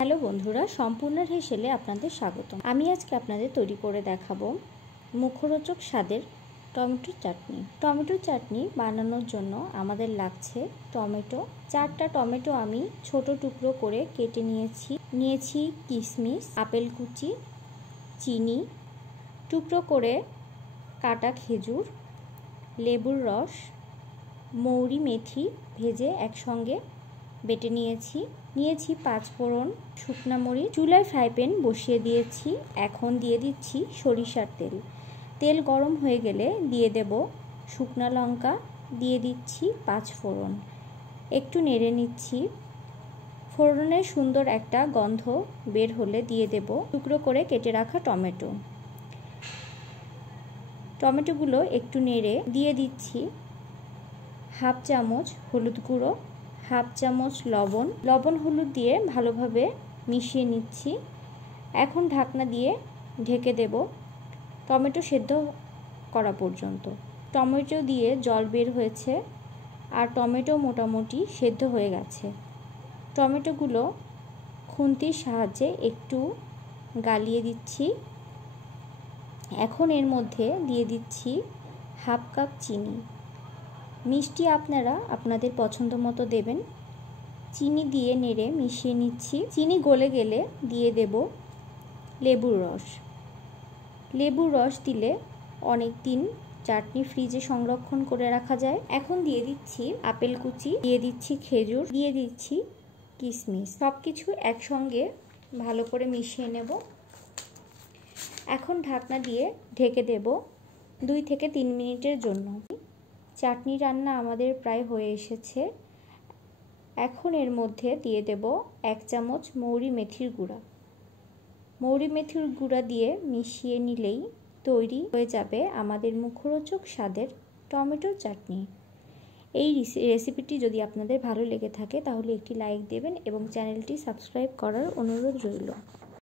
Hello বন্ধুরা, সম্পূর্ণের হেসেলে আপনাদের স্বাগতম। আমি আজকে আপনাদের তৈরি করে দেখাবো মুখরোচক স্বাদের টমেটোর চাটনি। টমেটোর চাটনি বানানোর জন্য আমাদের লাগছে টমেটো। 4টা টমেটো আমি ছোট টুকরো করে কেটে নিয়েছি কিশমিশ, আপেল কুচি, চিনি, টুকরো করে কাটা খেজুর, লেবুর রস, মৌরি, মেথি ভেজে একসঙ্গে বেটে নিয়েছি 5 ফোড়ন, শুকনা মরিচ। চুলায় ফ্রাই প্যান বসিয়ে দিয়েছি। এখন দিয়ে দিচ্ছি সরিষার তেল। তেল গরম হয়ে গেলে দিয়ে দেব শুকনা লঙ্কা, দিয়ে দিচ্ছি 5 ফোড়ন। একটু নেড়ে নিচ্ছি। ফোড়নের সুন্দর একটা গন্ধ বের হলে দিয়ে দেব টুকরো করে কেটে রাখা টমেটো। টমেটোগুলো একটু নেড়ে দিয়ে দিচ্ছি হাফ চামচ হলুদ গুঁড়ো, হাফ চামচ লবণ হলুদ দিয়ে ভালোভাবে মিশিয়ে নিচ্ছি। এখন ঢাকনা দিয়ে ঢেকে দেব টমেটো সেদ্ধ করা পর্যন্ত। টমেটো দিয়ে জল বের হয়েছে আর টমেটো মোটামুটি সেদ্ধ হয়ে গেছে। টমেটোগুলো খুন্তির সাহায্যে একটু গালিয়ে দিচ্ছি। এখন এর মধ্যে দিয়ে দিচ্ছি হাফ কাপ চিনি। মিষ্টি আপনারা আপনাদের পছন্দ মতো দেবেন। চিনি দিয়ে নেড়ে মিশিয়ে নিচ্ছি। চিনি গলে গেলে দিয়ে দেব লেবুর রস। লেবুর রস দিলে অনেক দিন চাটনি ফ্রিজে সংরক্ষণ করে রাখা যায়। এখন দিয়ে দিচ্ছি আপেল কুচি, দিয়ে দিচ্ছি খেজুর, দিয়ে দিচ্ছি কিশমিশ। সব কিছু একসঙ্গে ভালো করে মিশিয়ে নেব। এখন ঢাকনা দিয়ে ঢেকে দেব 2 থেকে 3 মিনিটের জন্য। চাটনি রান্না আমাদের প্রায় হয়ে এসেছে। এখন এর মধ্যে দিয়ে দেব 1 চামচ মৌরি মেথির গুঁড়া। মৌরি মেথির গুঁড়া দিয়ে মিশিয়ে নিলেই তৈরি হয়ে যাবে আমাদের মুখরোচক স্বাদের টমেটোর চাটনি। এই রেসিপিটি যদি আপনাদের ভালো লেগে থাকে তাহলে একটি লাইক দেবেন এবং চ্যানেলটি সাবস্ক্রাইব করার অনুরোধ রইল।